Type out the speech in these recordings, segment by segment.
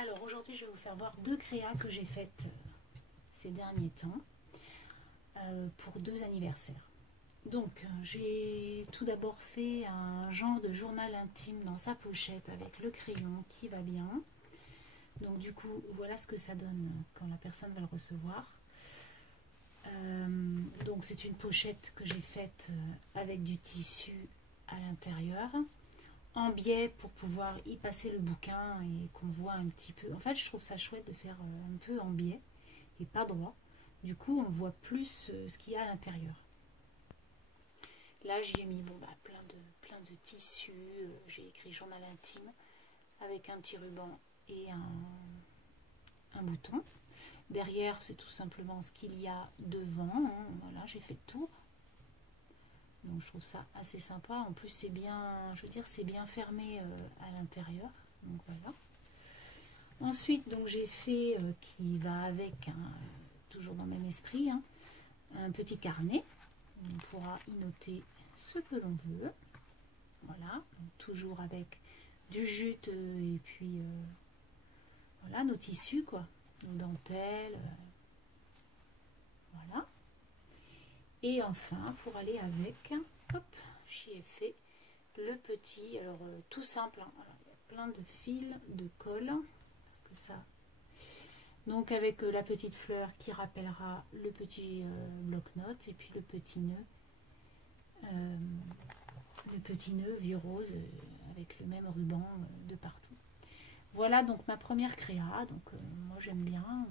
Alors aujourd'hui je vais vous faire voir deux créas que j'ai faites ces derniers temps pour deux anniversaires. Donc j'ai tout d'abord fait un genre de journal intime dans sa pochette avec le crayon qui va bien. Donc du coup voilà ce que ça donne quand la personne va le recevoir. Donc c'est une pochette que j'ai faite avec du tissu à l'intérieur, en biais pour pouvoir y passer le bouquin et qu'on voit un petit peu. En fait je trouve ça chouette de faire un peu en biais et pas droit. Du coup on voit plus ce qu'il y a à l'intérieur. Là j'y ai mis plein de tissus, j'ai écrit journal intime avec un petit ruban et un bouton. Derrière c'est tout simplement ce qu'il y a devant, hein. Voilà, j'ai fait le tour. Donc je trouve ça assez sympa. En plus c'est bien, je veux dire, c'est bien fermé à l'intérieur. Donc voilà. Ensuite donc j'ai fait qui va avec, toujours dans le même esprit, hein, un petit carnet. On pourra y noter ce que l'on veut. Voilà, donc toujours avec du jute et puis voilà nos tissus quoi, nos dentelles. Voilà. Et enfin, pour aller avec, hop, j'y ai fait le petit, alors tout simple, hein, alors, il y a plein de fils de colle, parce que ça, donc avec la petite fleur qui rappellera le petit bloc-notes, et puis le petit nœud vieux rose, avec le même ruban de partout. Voilà donc ma première créa, donc moi j'aime bien.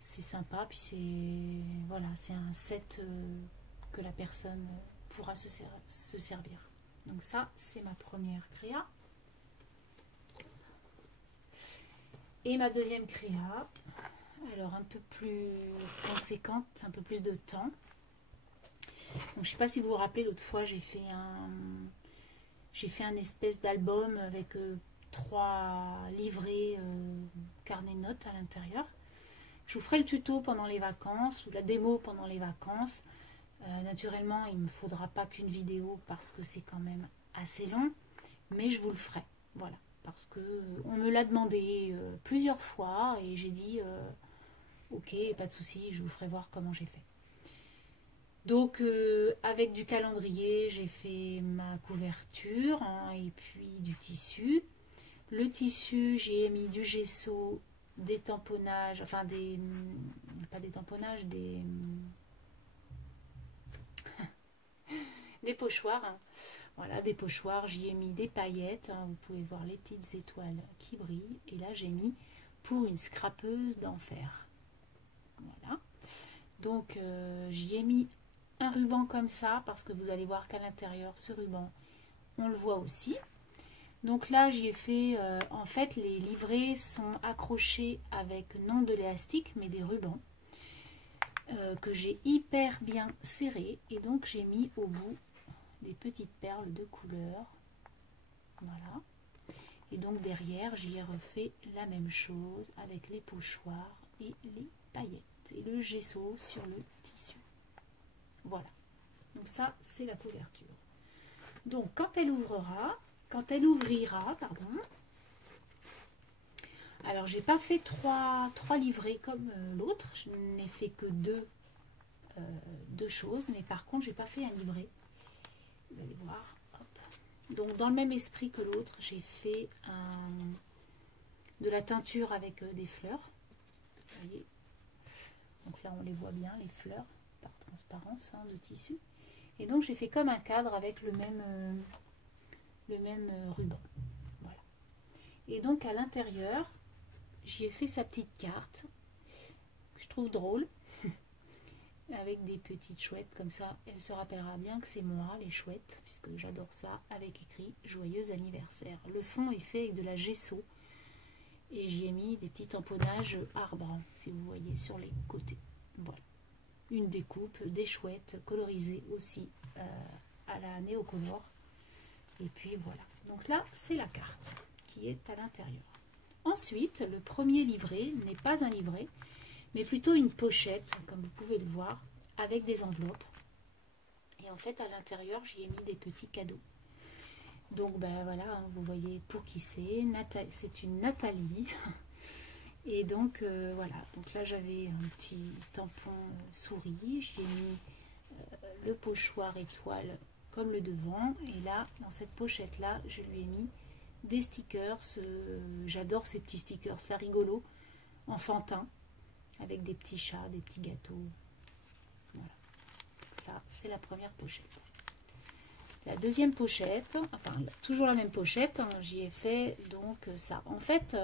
C'est sympa, puis c'est voilà, c'est un set que la personne pourra se servir. Donc ça, c'est ma première créa. Et ma deuxième créa, alors un peu plus conséquente, un peu plus de temps. Donc je sais pas si vous vous rappelez, l'autre fois j'ai fait un espèce d'album avec 3 livrets carnet de notes à l'intérieur. Je vous ferai le tuto pendant les vacances ou la démo pendant les vacances. Naturellement, il ne me faudra pas qu'une vidéo parce que c'est quand même assez long, mais je vous le ferai. Voilà, parce que on me l'a demandé plusieurs fois et j'ai dit ok, pas de souci, je vous ferai voir comment j'ai fait. Donc avec du calendrier, j'ai fait ma couverture, hein, et puis du tissu. Le tissu, j'ai mis du gesso, des tamponnages, enfin pas des tamponnages, des pochoirs, hein. Voilà, des pochoirs, j'y ai mis des paillettes, hein. Vous pouvez voir les petites étoiles qui brillent, et là j'ai mis pour une scrapeuse d'enfer. Voilà, donc j'y ai mis un ruban comme ça, parce que vous allez voir qu'à l'intérieur, ce ruban, on le voit aussi. Donc là j'y ai fait, en fait les livrets sont accrochés avec non de l'élastique mais des rubans que j'ai hyper bien serrés, et donc j'ai mis au bout des petites perles de couleur. Voilà, et donc derrière j'y ai refait la même chose avec les pochoirs et les paillettes et le gesso sur le tissu. Voilà, donc ça c'est la couverture. Donc quand elle ouvrira, pardon. Alors j'ai pas fait trois livrets comme l'autre, je n'ai fait que deux choses, mais par contre j'ai pas fait un livret. Vous allez voir. Hop. Donc dans le même esprit que l'autre, j'ai fait de la teinture avec des fleurs. Vous voyez. Donc là on les voit bien, les fleurs par transparence, hein, de tissu. Et donc j'ai fait comme un cadre avec le même ruban. Voilà. Et donc à l'intérieur, j'y ai fait sa petite carte que je trouve drôle avec des petites chouettes comme ça. Elle se rappellera bien que c'est moi, les chouettes, puisque j'adore ça, avec écrit joyeux anniversaire. Le fond est fait avec de la gesso et j'y ai mis des petits tamponnages arbres, si vous voyez, sur les côtés. Voilà, une découpe, des chouettes colorisées aussi à la néocolore. Et puis voilà, donc là c'est la carte qui est à l'intérieur. Ensuite, le premier livret n'est pas un livret, mais plutôt une pochette, comme vous pouvez le voir, avec des enveloppes. Et en fait, à l'intérieur, j'y ai mis des petits cadeaux. Donc ben voilà, hein, vous voyez pour qui c'est. C'est une Nathalie. Et donc voilà, donc là j'avais un petit tampon souris, j'ai mis le pochoir étoile comme le devant, et là dans cette pochette là je lui ai mis des stickers, j'adore ces petits stickers là rigolos, enfantins, avec des petits chats, des petits gâteaux. Voilà, ça c'est la première pochette. La deuxième pochette, enfin toujours la même pochette, hein, j'y ai fait donc ça. En fait,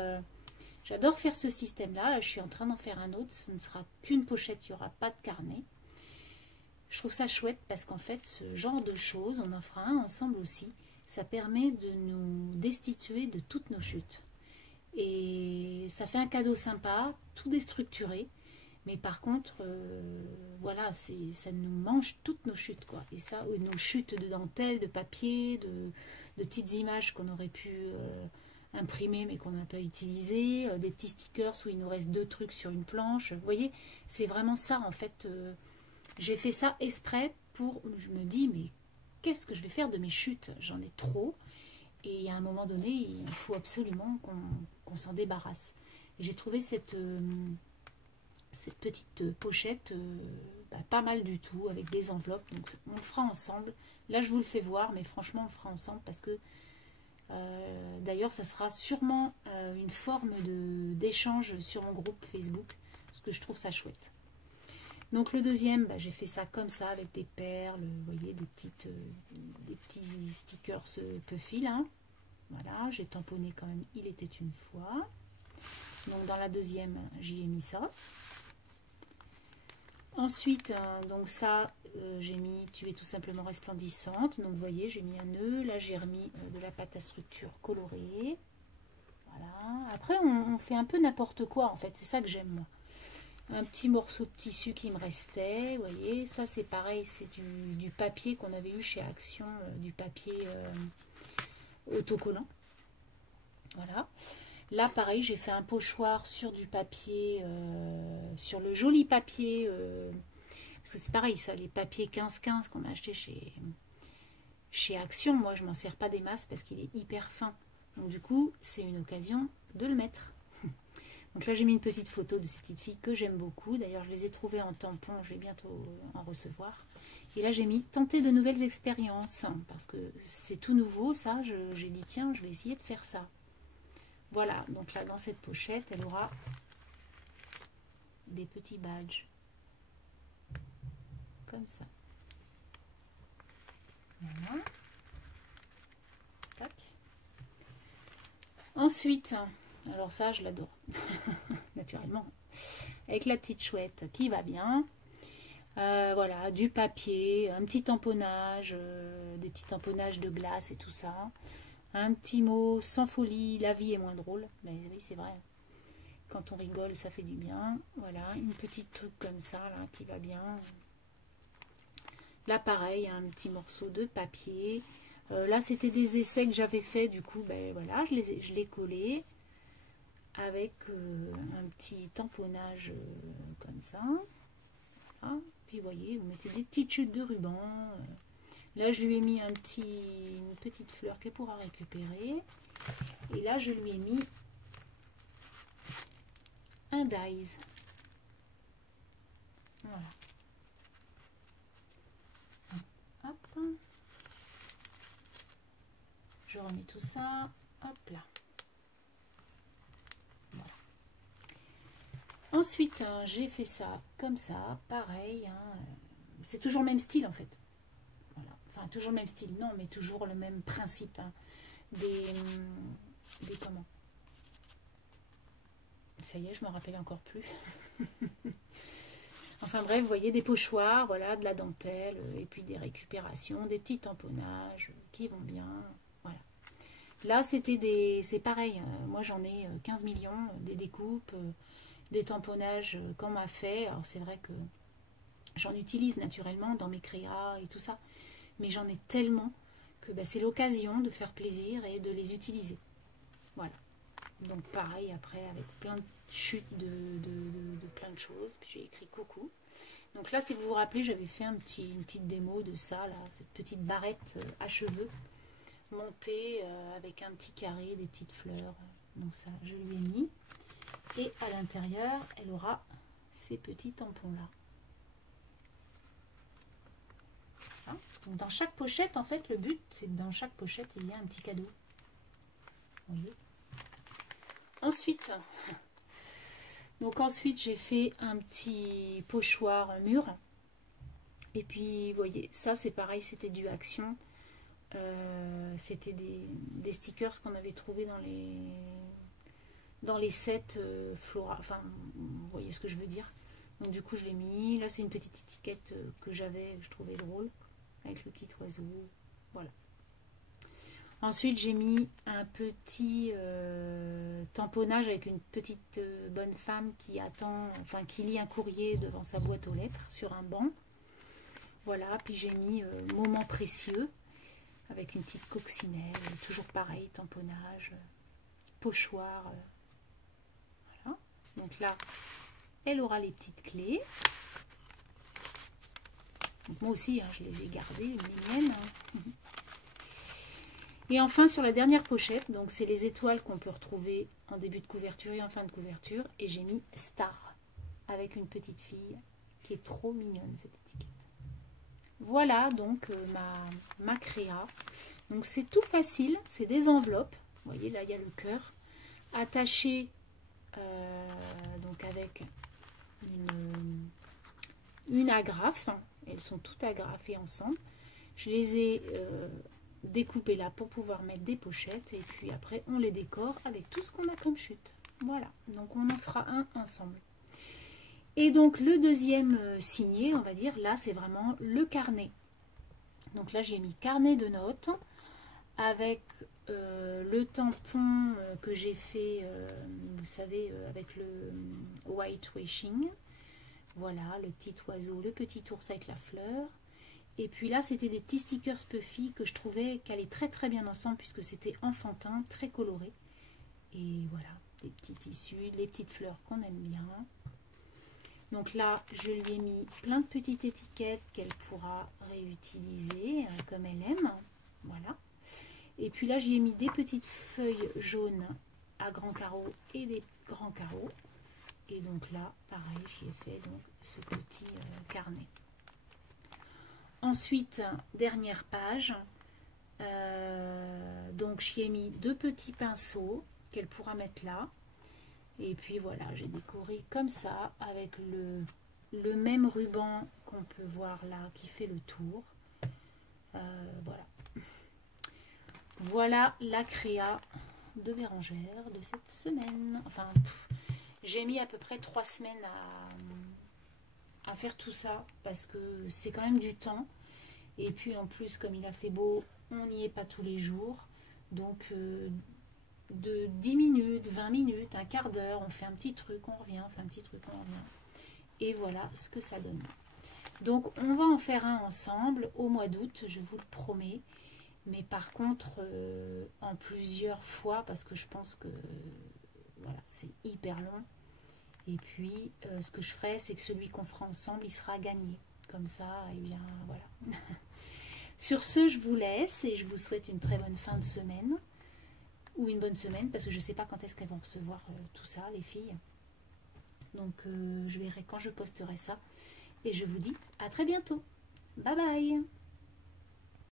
j'adore faire ce système-là. Je suis en train d'en faire un autre. Ce ne sera qu'une pochette, il n'y aura pas de carnet. Je trouve ça chouette parce qu'en fait, ce genre de choses, on en fera un ensemble aussi. Ça permet de nous destituer de toutes nos chutes. Et ça fait un cadeau sympa, tout déstructuré. Mais par contre, voilà, ça nous mange toutes nos chutes, quoi. Et ça, nos chutes de dentelle, de papier, de petites images qu'on aurait pu imprimer mais qu'on n'a pas utilisé, des petits stickers où il nous reste 2 trucs sur une planche. Vous voyez, c'est vraiment ça, en fait. J'ai fait ça exprès pour... Je me dis, mais qu'est-ce que je vais faire de mes chutes? J'en ai trop. Et à un moment donné, il faut absolument qu'on s'en débarrasse. J'ai trouvé cette petite pochette pas mal du tout, avec des enveloppes. Donc on le fera ensemble. Là je vous le fais voir, mais franchement on le fera ensemble parce que d'ailleurs ça sera sûrement une forme d'échange sur mon groupe Facebook, parce que je trouve ça chouette. Donc le deuxième, j'ai fait ça comme ça avec des perles, vous voyez, des petits stickers puffy là. Voilà, j'ai tamponné quand même, il était une fois. Donc dans la deuxième j'y ai mis ça. Ensuite, donc ça, j'ai mis tu es tout simplement resplendissante. Donc vous voyez, j'ai mis un nœud. Là, j'ai remis de la pâte à structure colorée. Voilà. Après, on fait un peu n'importe quoi, en fait. C'est ça que j'aime, moi. Un petit morceau de tissu qui me restait. Vous voyez, ça, c'est pareil. C'est du papier qu'on avait eu chez Action. Du papier autocollant. Voilà. Là, pareil, j'ai fait un pochoir sur du papier, sur le joli papier, parce que c'est pareil, ça, les papiers 15-15 qu'on a acheté chez Action, moi, je m'en sers pas des masses parce qu'il est hyper fin. Donc, du coup, c'est une occasion de le mettre. Donc là, j'ai mis une petite photo de ces petites filles que j'aime beaucoup. D'ailleurs, je les ai trouvées en tampon, je vais bientôt en recevoir. Et là, j'ai mis tenter de nouvelles expériences, parce que c'est tout nouveau, ça. J'ai dit, tiens, je vais essayer de faire ça. Voilà, donc là dans cette pochette, elle aura des petits badges. Comme ça. Voilà. Tac. Ensuite, alors ça je l'adore, naturellement, avec la petite chouette qui va bien. Voilà, du papier, un petit tamponnage, des petits tamponnages de glace et tout ça. Un petit mot, sans folie, la vie est moins drôle. Mais oui, c'est vrai. Quand on rigole, ça fait du bien. Voilà, une petite truc comme ça, là, qui va bien. Là, pareil, un petit morceau de papier. Là, c'était des essais que j'avais fait. Du coup, voilà, je l'ai collé avec un petit tamponnage comme ça. Voilà. Puis, vous voyez, vous mettez des petites chutes de ruban. Là, je lui ai mis une petite fleur qu'elle pourra récupérer. Et là, je lui ai mis un dies. Voilà. Hop. Je remets tout ça. Hop là. Voilà. Ensuite, j'ai fait ça comme ça. Pareil. C'est toujours le même style, en fait. Enfin, toujours le même style, non, mais toujours le même principe. Des comment? Ça y est, je me rappelle encore plus. Enfin bref, vous voyez, des pochoirs, voilà, de la dentelle, et puis des récupérations, des petits tamponnages qui vont bien. Voilà. Là, c'est pareil. Moi, j'en ai 15 millions, des découpes, des tamponnages qu'on m'a fait. Alors, c'est vrai que j'en utilise naturellement dans mes créas et tout ça. Mais j'en ai tellement que c'est l'occasion de faire plaisir et de les utiliser. Voilà. Donc pareil, après, avec plein de chutes de plein de choses. Puis j'ai écrit coucou. Donc là, si vous vous rappelez, j'avais fait une petite démo de ça, là, cette petite barrette à cheveux. monté avec un petit carré, des petites fleurs. Donc ça, je lui ai mis. Et à l'intérieur, elle aura ces petits tampons-là. Hein, donc dans chaque pochette, en fait, le but, c'est que dans chaque pochette, il y a un petit cadeau. Vous voyez. Ensuite, j'ai fait un petit pochoir mûr. Et puis, vous voyez, ça, c'est pareil, c'était du Action. C'était des stickers qu'on avait trouvé dans les sets Flora. Enfin, vous voyez ce que je veux dire. Donc, du coup, je l'ai mis. Là, c'est une petite étiquette que j'avais, je trouvais drôle, avec le petit oiseau. Voilà. Ensuite, j'ai mis un petit tamponnage avec une petite bonne femme qui attend, enfin qui lit un courrier devant sa boîte aux lettres sur un banc. Voilà, puis j'ai mis moment précieux avec une petite coccinelle, toujours pareil, tamponnage, pochoir. Voilà. Donc là, elle aura les petites clés. Donc moi aussi, hein, je les ai gardées, les miennes. Hein. Et enfin, sur la dernière pochette, donc c'est les étoiles qu'on peut retrouver en début de couverture et en fin de couverture. Et j'ai mis Star avec une petite fille qui est trop mignonne, cette étiquette. Voilà donc ma créa. Donc c'est tout facile, c'est des enveloppes. Vous voyez, là il y a le cœur attaché donc avec une agrafe. Elles sont toutes agrafées ensemble. Je les ai découpées là pour pouvoir mettre des pochettes. Et puis après, on les décore avec tout ce qu'on a comme chute. Voilà, donc on en fera un ensemble. Et donc le deuxième signé, on va dire, là c'est vraiment le carnet. Donc là j'ai mis carnet de notes avec le tampon que j'ai fait, vous savez, avec le white washing. Voilà, le petit oiseau, le petit ours avec la fleur. Et puis là, c'était des petits stickers Puffy que je trouvais qu'allaient très très bien ensemble puisque c'était enfantin, très coloré. Et voilà, des petits tissus, les petites fleurs qu'on aime bien. Donc là, je lui ai mis plein de petites étiquettes qu'elle pourra réutiliser comme elle aime. Voilà. Et puis là, j'y ai mis des petites feuilles jaunes à grands carreaux et des grands carreaux. Et donc là, pareil, j'y ai fait donc ce petit carnet. Ensuite, dernière page. Donc j'y ai mis deux petits pinceaux qu'elle pourra mettre là. Et puis voilà, j'ai décoré comme ça avec le même ruban qu'on peut voir là qui fait le tour. Voilà. Voilà la créa de Bérangère de cette semaine. Enfin, j'ai mis à peu près 3 semaines à faire tout ça parce que c'est quand même du temps. Et puis en plus, comme il a fait beau, on n'y est pas tous les jours. Donc de 10 minutes, 20 minutes, un quart d'heure, on fait un petit truc, on revient, on fait un petit truc, on revient. Et voilà ce que ça donne. Donc on va en faire un ensemble au mois d'août, je vous le promets. Mais par contre, en plusieurs fois, parce que je pense que voilà, c'est hyper long. Et puis, ce que je ferai, c'est que celui qu'on fera ensemble, il sera gagné. Comme ça, et bien voilà. Sur ce, je vous laisse et je vous souhaite une très bonne fin de semaine. Ou une bonne semaine, parce que je ne sais pas quand est-ce qu'elles vont recevoir tout ça, les filles. Donc, je verrai quand je posterai ça. Et je vous dis à très bientôt. Bye bye.